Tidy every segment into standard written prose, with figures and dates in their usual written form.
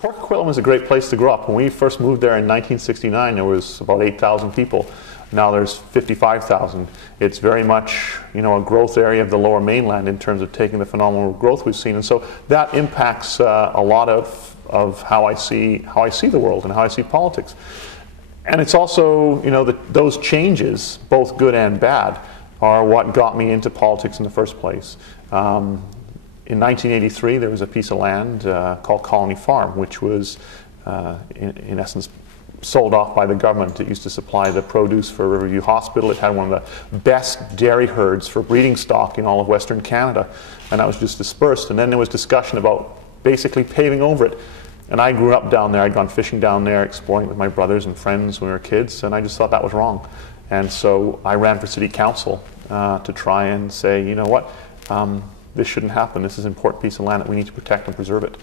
Port Coquitlam is a great place to grow up. When we first moved there in 1969, there was about 8,000 people. Now there's 55,000. It's very much, a growth area of the Lower Mainland in terms of taking the phenomenal growth we've seen, and so that impacts a lot of how I see the world and how I see politics. And it's also, those changes, both good and bad, are what got me into politics in the first place. In 1983, there was a piece of land called Colony Farm, which was, in essence, sold off by the government. It used to supply the produce for Riverview Hospital. It had one of the best dairy herds for breeding stock in all of Western Canada, and that was just dispersed. And then there was discussion about basically paving over it. And I grew up down there. I'd gone fishing down there, exploring with my brothers and friends when we were kids, and I just thought that was wrong. And so I ran for city council to try and say, you know what, this shouldn't happen. This is an important piece of land that we need to protect and preserve it.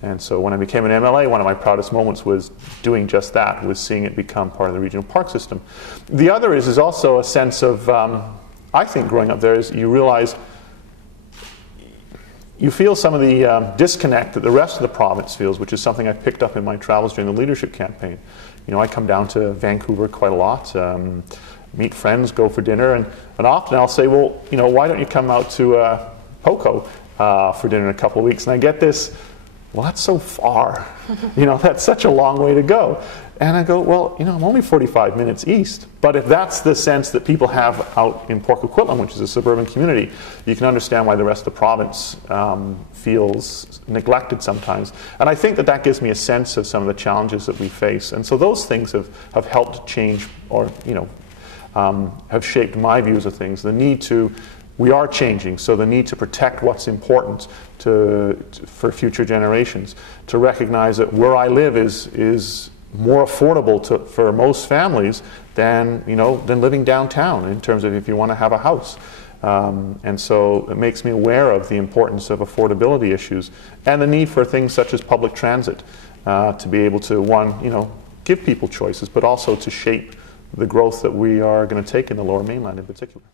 And so when I became an MLA, one of my proudest moments was doing just that, was seeing it become part of the regional park system. The other is also a sense of, I think growing up there, is you realize, you feel some of the disconnect that the rest of the province feels, which is something I picked up in my travels during the leadership campaign. I come down to Vancouver quite a lot, meet friends, go for dinner, and often I'll say, well, why don't you come out to Poco for dinner in a couple of weeks? And I get this, well, that's so far. That's such a long way to go. And I go, well, I'm only 45 minutes east. But if that's the sense that people have out in Port Coquitlam, which is a suburban community, you can understand why the rest of the province feels neglected sometimes. And I think that gives me a sense of some of the challenges that we face. And so those things have helped change, or have shaped my views of things. We are changing, so the need to protect what's important for future generations, to recognize that where I live is more affordable for most families than living downtown in terms of if you want to have a house. And so it makes me aware of the importance of affordability issues and the need for things such as public transit to be able to, give people choices, but also to shape the growth that we are going to take in the Lower Mainland in particular.